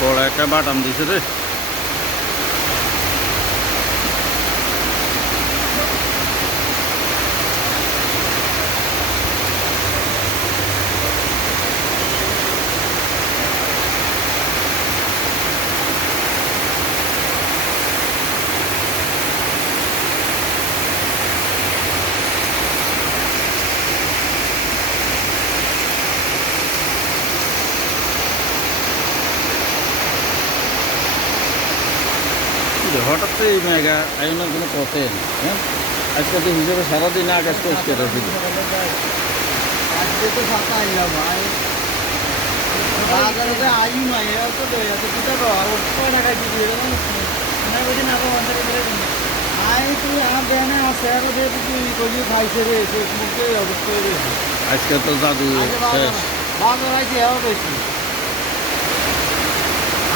বড় একটা বাটাম দিছে রে। হঠাৎ এই মেঘা আয়োনের কোনো পথে হ্যাঁ আজকে তো হিসেবে সারাদিন আকাশ পরিষ্কার আছে। আজকে তো ফাঁকা আইলাম ভাই বাজারে যে আই নয় এত তো এত কিটা কয় টাকা দিবি না বুঝি না আই তুই আমার দেনে আছে আর যে তুই কইলি খাইছে রে সে মুখে অবস্থা রে আজকে তো জাদু শেষ। বাজার আইছে এও কইছি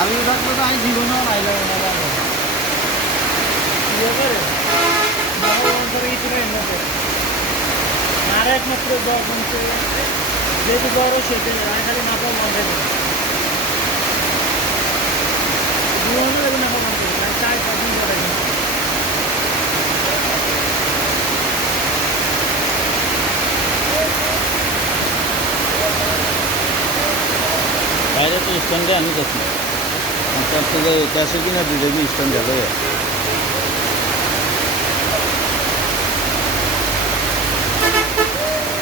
আমি থাকলে তো আমি জীবনও আইলাম না বাজার ইয়ে করে বাবা অন্তরে কিছু নেই আর একমাত্র জগন্তে যেহেতু বড় সেটা খালি নাপা মনে করে জীবনে নাপা মনে করে 4-5 দিন ধরে বাইরে তো স্ট্যান্ডে আনি দেখি ক্যাশে কিনা দিয়ে দেখবি স্ট্যান্ড গেল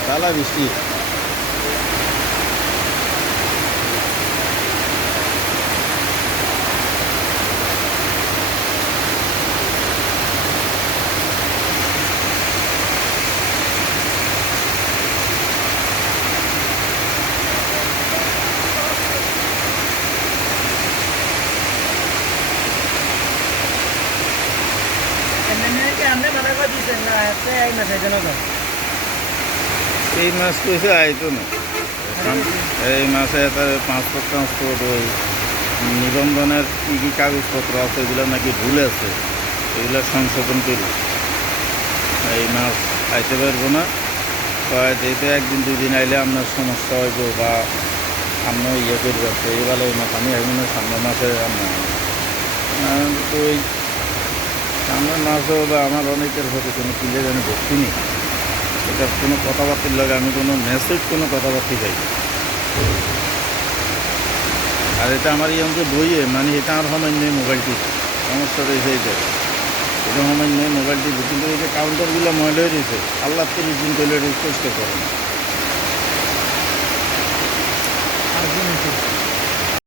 তালা বৃষ্টি। এই মাছ কইছে আইতো না এই মাসে 5 ট্রান্সপোর্ট ওই নিবন্ধনের কী কী কাগজপত্র আছে এগুলো নাকি ভুল আছে এগুলো সংশোধন করি এই মাছ আইতে পারবো না যেহেতু 1-2 দিন আইলে আপনার সমস্যা হইব বা আপনার ইয়ে করবে এইবেলা ওই মাছ আমি এখন সামনের মাসে আপনার ওই সামনের মাছও বা আমার অনেকের হয়তো কোনো কিনলে যেন ভর্তি নেই এটা কোনো কথাবার্তার লাগে আমি কোনো মেসেজ কোনো কথাবার্তা পাই আর এটা আমার এই অঙ্কে বইয়ে মানে এটা আমার সময় নেই মোবাইলটি সমস্যা রয়েছে এইটা এটা সময় নেই মোবাইলটি কিন্তু এই যে কাউন্টারগুলো ময়লা হয়ে রয়েছে আল্লাহ 30 দিন করলে পরিষ্কার করে না।